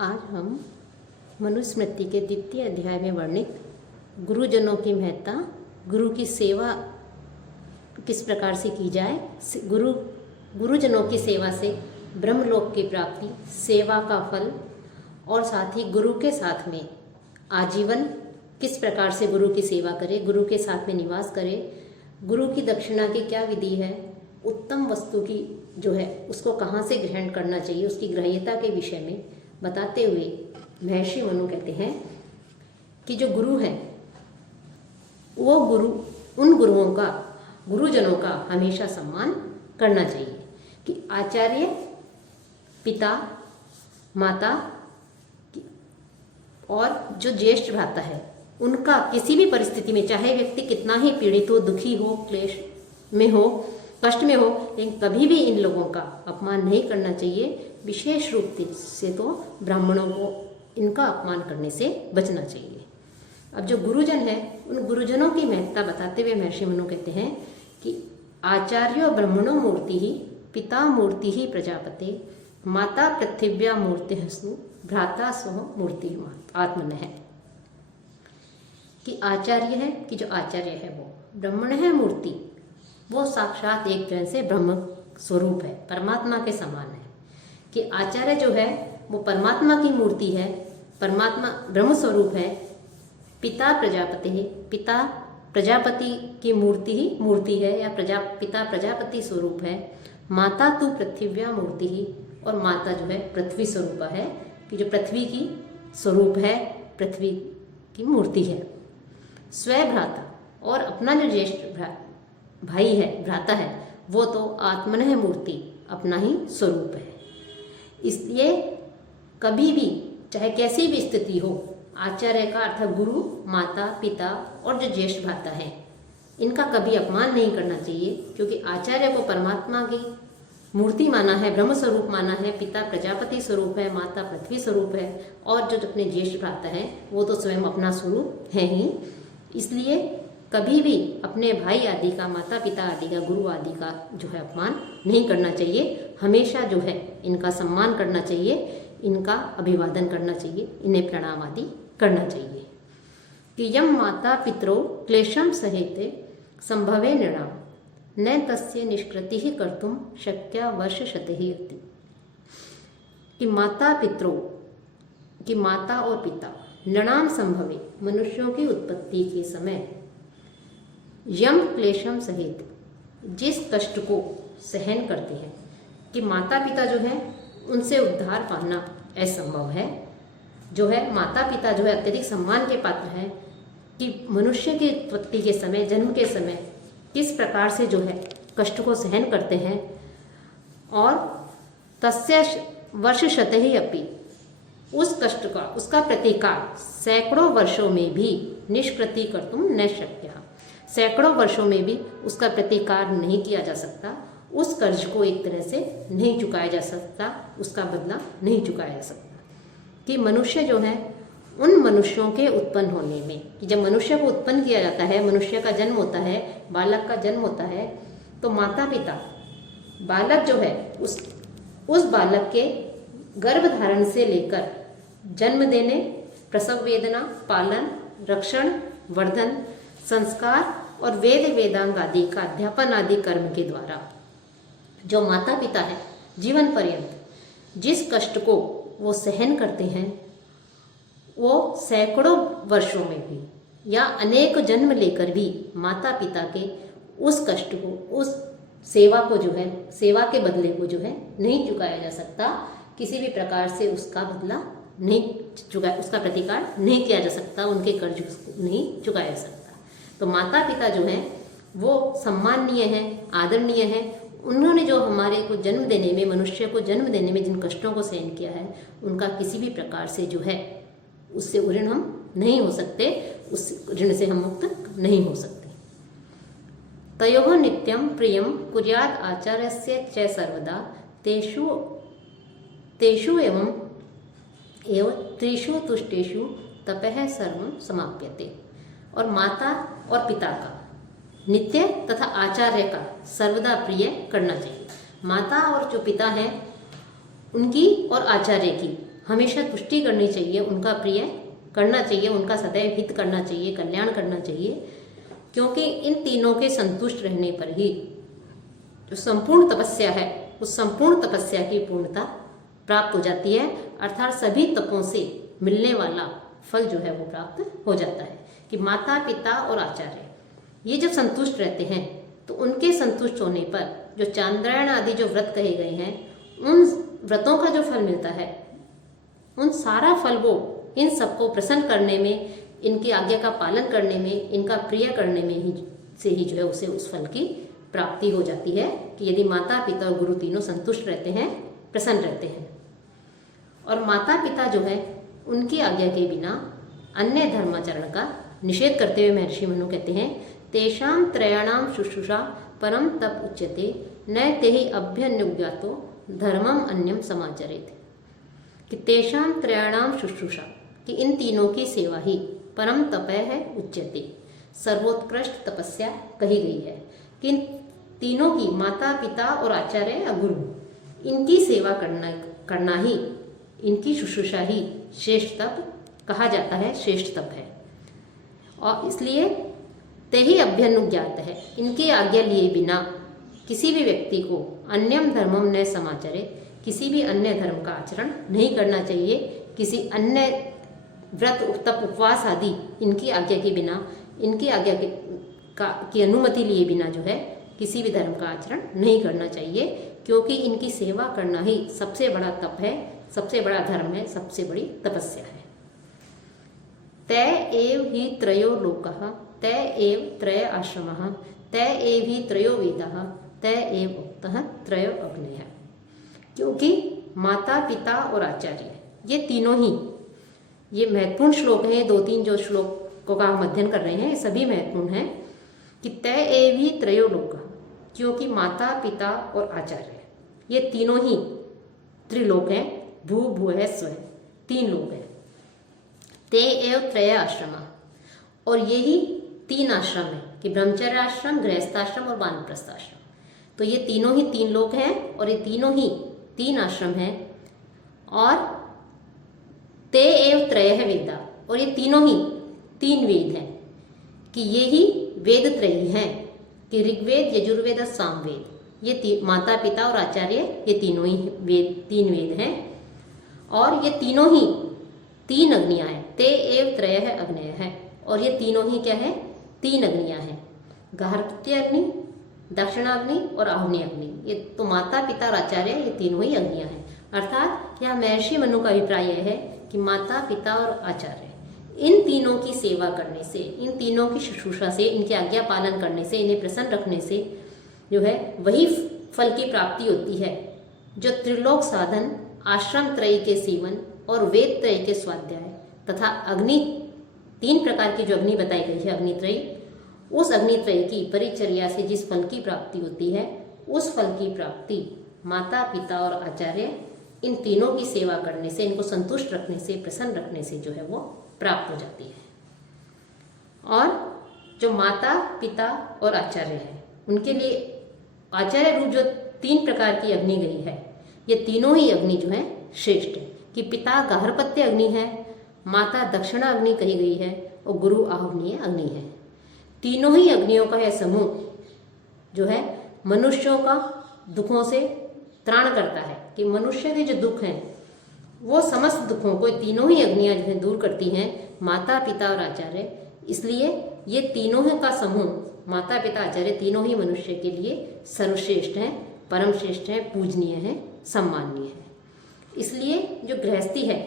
आज हम मनुस्मृति के द्वितीय अध्याय में वर्णित गुरुजनों की महत्ता, गुरु की सेवा किस प्रकार से की जाए, गुरुजनों की सेवा से ब्रह्मलोक की प्राप्ति, सेवा का फल और साथ ही गुरु के साथ में आजीवन किस प्रकार से गुरु की सेवा करे, गुरु के साथ में निवास करे, गुरु की दक्षिणा की क्या विधि है, उत्तम वस्तु की जो है उसको कहाँ से ग्रहण करना चाहिए, उसकी ग्राह्यता के विषय में बताते हुए महर्षि मनु कहते हैं कि जो गुरु है वो उन गुरुओं का, गुरुजनों का हमेशा सम्मान करना चाहिए कि आचार्य, पिता, माता और जो ज्येष्ठ भ्राता है उनका किसी भी परिस्थिति में, चाहे व्यक्ति कितना ही पीड़ित हो, दुखी हो, क्लेश में हो, कष्ट में हो, लेकिन कभी भी इन लोगों का अपमान नहीं करना चाहिए। विशेष रूप से तो ब्राह्मणों को इनका अपमान करने से बचना चाहिए। अब जो गुरुजन है उन गुरुजनों की महत्ता बताते हुए महर्षि मनु कहते हैं कि आचार्यो ब्रह्मणो मूर्ति ही, पिता मूर्ति ही प्रजापते, माता पृथिव्या मूर्ति हसु, भ्राता सह मूर्ति आत्मन है। कि आचार्य है, कि जो आचार्य है वो ब्रह्मण है, मूर्ति वो साक्षात एक तरह से ब्रह्म स्वरूप है, परमात्मा के समान है। कि आचार्य जो है वो परमात्मा की मूर्ति है, परमात्मा ब्रह्म स्वरूप है। पिता प्रजापति है, पिता प्रजापति की मूर्ति है या पिता प्रजापति स्वरूप है। माता तू पृथिव्या मूर्ति ही, और माता जो है पृथ्वी स्वरूप है, कि जो पृथ्वी की स्वरूप है, पृथ्वी की मूर्ति है। स्वयं भ्राता, और अपना जो ज्येष्ठ भाई है, भ्राता है, वो तो आत्मन है मूर्ति, अपना ही स्वरूप है। इसलिए कभी भी चाहे कैसी भी स्थिति हो, आचार्य का अर्थात गुरु, माता, पिता और जो ज्येष्ठ भ्राता है इनका कभी अपमान नहीं करना चाहिए, क्योंकि आचार्य को परमात्मा की मूर्ति माना है, ब्रह्म स्वरूप माना है, पिता प्रजापति स्वरूप है, माता पृथ्वी स्वरूप है, और जो अपने ज्येष्ठ भ्राता है वो तो स्वयं अपना स्वरूप है ही। इसलिए कभी भी अपने भाई आदि का, माता पिता आदि का, गुरु आदि का जो है अपमान नहीं करना चाहिए। हमेशा जो है इनका सम्मान करना चाहिए, इनका अभिवादन करना चाहिए, इन्हें प्रणाम आदि करना चाहिए। कि यम माता पितरो क्लेशम सहेते संभवे नृणाम, न तस्य निष्कृति ही कर्तुम शक्या वर्ष शते ही अति। कि माता पितरो, कि माता और पिता, नृणाम संभवे, मनुष्यों की उत्पत्ति के समय, यम क्लेशम सहित, जिस कष्ट को सहन करते हैं, कि माता पिता जो है उनसे उद्धार पाना असंभव है। जो है माता पिता जो है अत्यधिक सम्मान के पात्र हैं, कि मनुष्य की उत्पत्ति के समय, जन्म के समय किस प्रकार से जो है कष्ट को सहन करते हैं, और तस्य वर्ष शत ही अपि, उस कष्ट का, उसका प्रतिकार सैकड़ों वर्षों में भी निष्कृति कर्तुम न शक्य, सैकड़ों वर्षों में भी उसका प्रतिकार नहीं किया जा सकता, उस कर्ज को एक तरह से नहीं चुकाया जा सकता, उसका बदला नहीं चुकाया जा सकता। कि मनुष्य जो है उन मनुष्यों के उत्पन्न होने में, कि जब मनुष्य को उत्पन्न किया जाता है, मनुष्य का जन्म होता है, बालक का जन्म होता है, तो माता पिता बालक जो है उस बालक के गर्भ धारण से लेकर जन्म देने, प्रसव वेदना, पालन, रक्षण, वर्धन, संस्कार और वेद वेदांग आदि का अध्यापन आदि कर्म के द्वारा जो माता पिता है जीवन पर्यंत जिस कष्ट को वो सहन करते हैं, वो सैकड़ों वर्षों में भी या अनेक जन्म लेकर भी माता पिता के उस कष्ट को, उस सेवा को जो है, सेवा के बदले को जो है नहीं चुकाया जा सकता। किसी भी प्रकार से उसका बदला नहीं चुका, उसका प्रतिकार नहीं किया जा सकता, उनके कर्ज को नहीं चुकाया जा सकता। तो माता पिता जो हैं वो सम्माननीय हैं, आदरणीय हैं। उन्होंने जो हमारे को जन्म देने में, मनुष्य को जन्म देने में जिन कष्टों को सहन किया है, उनका किसी भी प्रकार से जो है उससे ऋण हम नहीं हो सकते, उस ऋण से हम मुक्त नहीं हो सकते। तयोः नित्यं प्रियं कुर्यात् आचार्यस्य च सर्वदा, तेषु एवं त्रिषु तुष्टेषु तपः सर्वं समाप्यते। और माता और पिता का नित्य तथा आचार्य का सर्वदा प्रिय करना चाहिए। माता और जो पिता हैं उनकी और आचार्य की हमेशा तुष्टि करनी चाहिए, उनका प्रिय करना चाहिए, उनका सदैव हित करना चाहिए, कल्याण करना चाहिए, क्योंकि इन तीनों के संतुष्ट रहने पर ही जो संपूर्ण तपस्या है उस संपूर्ण तपस्या की पूर्णता प्राप्त हो जाती है, अर्थात सभी तपों से मिलने वाला फल जो है वो प्राप्त हो जाता है। कि माता पिता और आचार्य ये जब संतुष्ट रहते हैं तो उनके संतुष्ट होने पर जो चांद्रायण आदि जो व्रत कहे गए हैं उन व्रतों का जो फल मिलता है, उन सारा फल वो इन सबको प्रसन्न करने में, इनकी आज्ञा का पालन करने में, इनका प्रिय करने में ही से ही जो है उसे उस फल की प्राप्ति हो जाती है। कि यदि माता पिता और गुरु तीनों संतुष्ट रहते हैं, प्रसन्न रहते हैं। और माता पिता जो है उनकी आज्ञा के बिना अन्य धर्माचरण का निषेध करते हुए महर्षि मनु कहते हैं, तेषां त्रयाणाम शुश्रूषा परम तप उच्यते न तेहि अभ्यनुज्ञातो धर्मम अन्यम समाचरेत। कि तेषां त्रयाणाम शुश्रूषा, कि इन तीनों की सेवा ही परम तप है उच्यते, सर्वोत्कृष्ट तपस्या कही गई है। कि इन तीनों की, माता पिता और आचार्य या गुरु, इनकी सेवा करना ही, इनकी शुश्रूषा ही श्रेष्ठ तप कहा जाता है, श्रेष्ठ तप है। और इसलिए ते ही अभ्यनुज्ञात है, इनकी आज्ञा लिए बिना किसी भी व्यक्ति को अन्यम धर्मम न समाचरे, किसी भी अन्य धर्म का आचरण नहीं करना चाहिए। किसी अन्य व्रत तप उपवास आदि इनकी आज्ञा के बिना, इनकी आज्ञा की अनुमति लिए बिना जो है किसी भी धर्म का आचरण नहीं करना चाहिए, क्योंकि इनकी सेवा करना ही सबसे बड़ा तप है, सबसे बड़ा धर्म है, सबसे बड़ी तपस्या है। तय एव ही त्रयो लोकः, तय एव त्रय आश्रमः, तय एव ही त्रयो वेदः, तय एव उक्तः त्रयो अग्नयः। क्योंकि माता पिता और आचार्य ये तीनों ही, ये महत्वपूर्ण श्लोक हैं, 2-3 जो श्लोकों का हम अध्ययन कर रहे हैं ये सभी महत्वपूर्ण हैं। कि तय एव ही त्रयो लोकः, क्योंकि माता पिता और आचार्य ये तीनों ही त्रिलोक हैं, भू भुवः स्वः, 3 लोक हैं। ते एव त्रय आश्रम, और यही 3 आश्रम है कि ब्रह्मचर्य आश्रम, गृहस्थाश्रम और वानप्रस्थ आश्रम। तो ये तीनों ही 3 लोक हैं और ये तीनों ही 3 आश्रम हैं। और ते एव त्रयः वेदा, और ये तीनों ही 3 वेद हैं कि ये ही वेद त्रयी हैं कि ऋग्वेद, यजुर्वेद और सामवेद, ये माता पिता और आचार्य ये तीनों ही वेद, 3 वेद हैं। और ये तीनों ही 3 अग्नियां हैं, ते एव त्रयः अग्नयः है, और ये तीनों ही क्या है, 3 अग्नियां हैं, गार्हपत्य अग्नि, दक्षिणाग्नि और आहुति अग्नि। ये तो माता पिता और आचार्य ये तीनों ही अग्नियां हैं। अर्थात यहाँ महर्षि मनु का अभिप्राय यह है कि माता पिता और आचार्य इन तीनों की सेवा करने से, इन तीनों की शुश्रूषा से, इनके आज्ञा पालन करने से, इन्हें प्रसन्न रखने से जो है वही फल की प्राप्ति होती है जो त्रिलोक साधन, आश्रम त्रयी के सेवन और वेद त्रयी के स्वाध्याय तथा अग्नि, 3 प्रकार की जो अग्नि बताई गई है अग्नित्रयी, उस अग्नित्रयी की परिचर्या से जिस फल की प्राप्ति होती है उस फल की प्राप्ति माता पिता और आचार्य इन तीनों की सेवा करने से, इनको संतुष्ट रखने से, प्रसन्न रखने से जो है वो प्राप्त हो जाती है। और जो माता पिता और आचार्य है उनके लिए आचार्य रूप जो 3 प्रकार की अग्नि गई है, ये तीनों ही अग्नि जो है श्रेष्ठ है। कि पिता गार्हपत्य अग्नि है, माता दक्षिणा अग्नि कही गई है और गुरु आहुनीय अग्नि है। तीनों ही अग्नियों का यह समूह जो है मनुष्यों का दुखों से त्राण करता है। कि मनुष्य के जो दुख हैं वो समस्त दुखों को तीनों ही अग्नियां जो है दूर करती हैं, माता पिता और आचार्य। इसलिए ये तीनों का समूह माता पिता आचार्य तीनों ही मनुष्य के लिए सर्वश्रेष्ठ हैं, परम श्रेष्ठ हैं, पूजनीय हैं, सम्माननीय है। इसलिए जो गृहस्थी है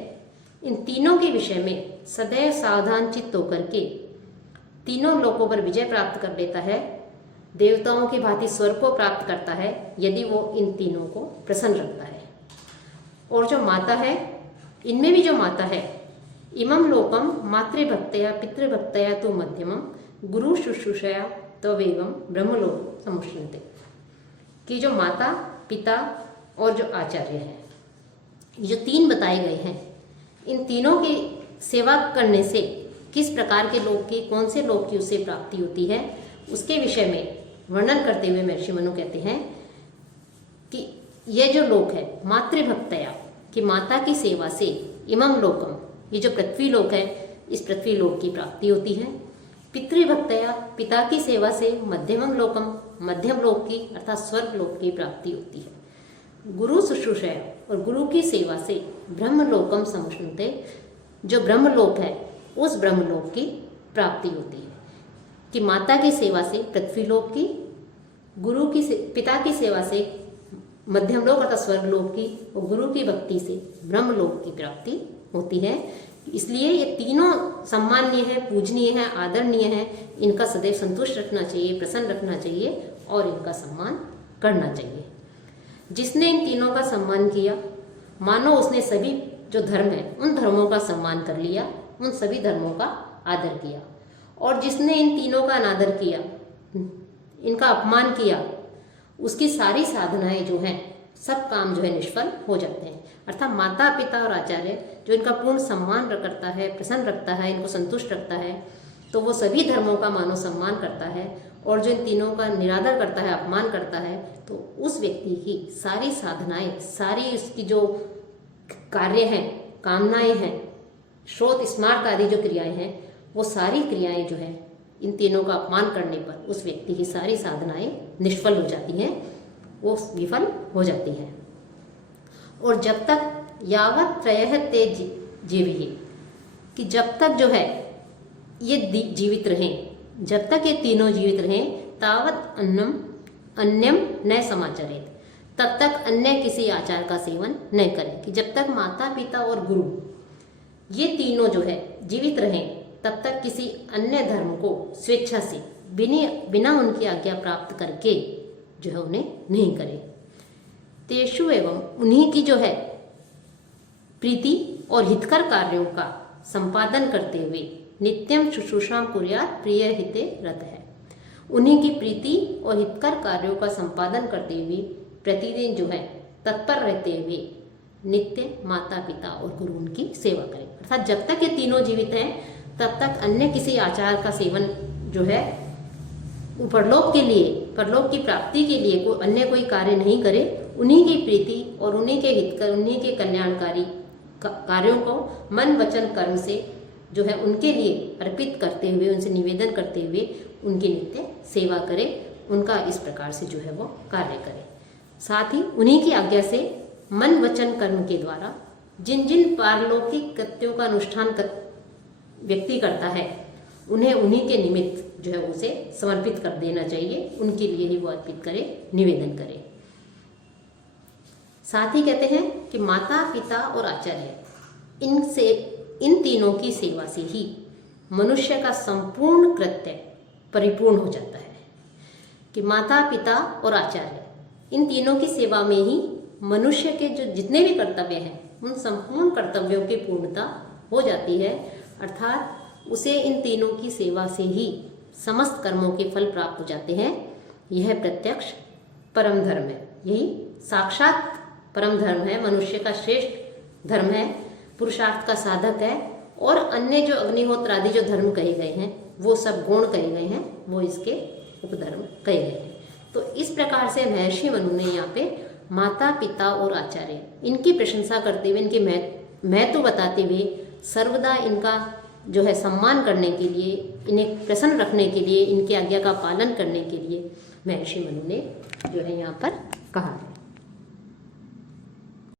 इन तीनों के विषय में सदैव सावधान चित्त होकर के तीनों लोकों पर विजय प्राप्त कर लेता है, देवताओं की भांति स्वर्ग को प्राप्त करता है यदि वो इन तीनों को प्रसन्न रखता है। और जो माता है, इनमें भी जो माता है, इमं लोकम मातृभक्तया पितृभक्तया तु मध्यमम गुरु शुश्रूषया तवेगम ब्रह्मलोक समुष्यन्ते। कि जो माता पिता और जो आचार्य है, जो 3 बताए गए हैं, इन तीनों की सेवा करने से किस प्रकार के लोक की, कौन से लोक की उससे प्राप्ति होती है, उसके विषय में वर्णन करते हुए महर्षि मनु कहते हैं कि यह जो लोक है मातृभक्तया, कि माता की सेवा से इमं लोकम, ये जो पृथ्वी लोक है, इस पृथ्वी लोक की प्राप्ति होती है। पितृभक्तया, पिता की सेवा से मध्यमं लोकम, मध्यम लोक की अर्थात स्वर्ग लोक की प्राप्ति होती है। गुरु शुश्रूषया, और गुरु की सेवा से ब्रह्मलोकम समुष्णुते, जो ब्रह्मलोक है उस ब्रह्मलोक की प्राप्ति होती है। कि माता की सेवा से पृथ्वी लोक की, पिता की सेवा से मध्यम लोक अर्थात स्वर्ग लोक की, और गुरु की भक्ति से ब्रह्मलोक की प्राप्ति होती है। इसलिए ये तीनों सम्माननीय है, पूजनीय है, आदरणीय है। इनका सदैव संतुष्ट रखना चाहिए, प्रसन्न रखना चाहिए और इनका सम्मान करना चाहिए। जिसने इन तीनों का सम्मान किया, मानो उसने सभी जो धर्म है उन धर्मों का सम्मान कर लिया, उन सभी धर्मों का आदर किया। और जिसने इन तीनों का अनादर किया, इनका अपमान किया, उसकी सारी साधनाएं जो हैं, सब काम जो है निष्फल हो जाते हैं। अर्थात माता पिता और आचार्य जो इनका पूर्ण सम्मान करता है, प्रसन्न रखता है, इनको संतुष्ट रखता है, तो वो सभी धर्मों का मानो सम्मान करता है। और जो इन तीनों का निरादर करता है, अपमान करता है, तो उस व्यक्ति की सारी साधनाएं, सारी उसकी जो कार्य हैं, कामनाएं हैं, श्रोत स्मार्त आदि जो क्रियाएं हैं, वो सारी क्रियाएं जो है इन तीनों का अपमान करने पर उस व्यक्ति की सारी साधनाएं निष्फल हो जाती हैं, वो विफल हो जाती हैं। और जब तक यावत त्रयः ते जीविये, कि जब तक जो है ये जीवित रहें, जब तक ये तीनों जीवित रहें, तावत अन्यम न समाचरेत, तब तक अन्य किसी आचार का सेवन न करें। कि जब तक माता पिता और गुरु ये तीनों जो है जीवित रहें, तब तक किसी अन्य धर्म को स्वेच्छा से बिना उनकी आज्ञा प्राप्त करके जो है उन्हें नहीं करें। तेषु एवं उन्हीं की जो है प्रीति और हितकर कार्यों का संपादन करते हुए नित्यम शुश्रूषा कुर्यात् प्रिय हिते रत है। उन्हीं की प्रीति और हितकर कार्यों का संपादन करते हुए प्रतिदिन जो है तत्पर रहते हुए नित्य माता पिता और गुरु उनकी सेवा करें। अर्थात जब तक ये तीनों जीवित हैं, तब तक अन्य किसी आचार का सेवन जो है परलोक के लिए, परलोक की प्राप्ति के लिए अन्य कोई कार्य नहीं करे। उन्हीं की प्रीति और उन्हीं के हितकर, उन्हीं के कल्याणकारी कार्यों को मन वचन कर्म से जो है उनके लिए अर्पित करते हुए, उनसे निवेदन करते हुए उनकी नित्य सेवा करे, उनका इस प्रकार से जो है वो कार्य करे। साथ ही उन्हीं की आज्ञा से मन वचन कर्म के द्वारा जिन जिन पारलौकिक कृत्यों का अनुष्ठान व्यक्ति करता है, उन्हें उन्हीं के निमित्त जो है उसे समर्पित कर देना चाहिए, उनके लिए ही वो अर्पित करे, निवेदन करे। साथ ही कहते हैं कि माता पिता और आचार्य, इन तीनों की सेवा से ही मनुष्य का संपूर्ण कृत्य परिपूर्ण हो जाता है। कि माता पिता और आचार्य, इन तीनों की सेवा में ही मनुष्य के जो जितने भी कर्तव्य हैं, उन संपूर्ण कर्तव्यों की पूर्णता हो जाती है। अर्थात उसे इन तीनों की सेवा से ही समस्त कर्मों के फल प्राप्त हो जाते हैं। यह प्रत्यक्ष परम धर्म है, यही साक्षात परम धर्म है, मनुष्य का श्रेष्ठ धर्म है, पुरुषार्थ का साधक है। और अन्य जो अग्निहोत्र आदि जो धर्म कहे गए हैं, वो सब गुण कहे गए हैं, वो इसके उपधर्म कहे गए हैं। तो इस प्रकार से महर्षि मनु ने यहाँ पे माता पिता और आचार्य, इनकी प्रशंसा करते हुए, इनके महत्व बताते हुए, सर्वदा इनका जो है सम्मान करने के लिए, इन्हें प्रसन्न रखने के लिए, इनकी आज्ञा का पालन करने के लिए महर्षि मनु ने जो है यहाँ पर कहा है।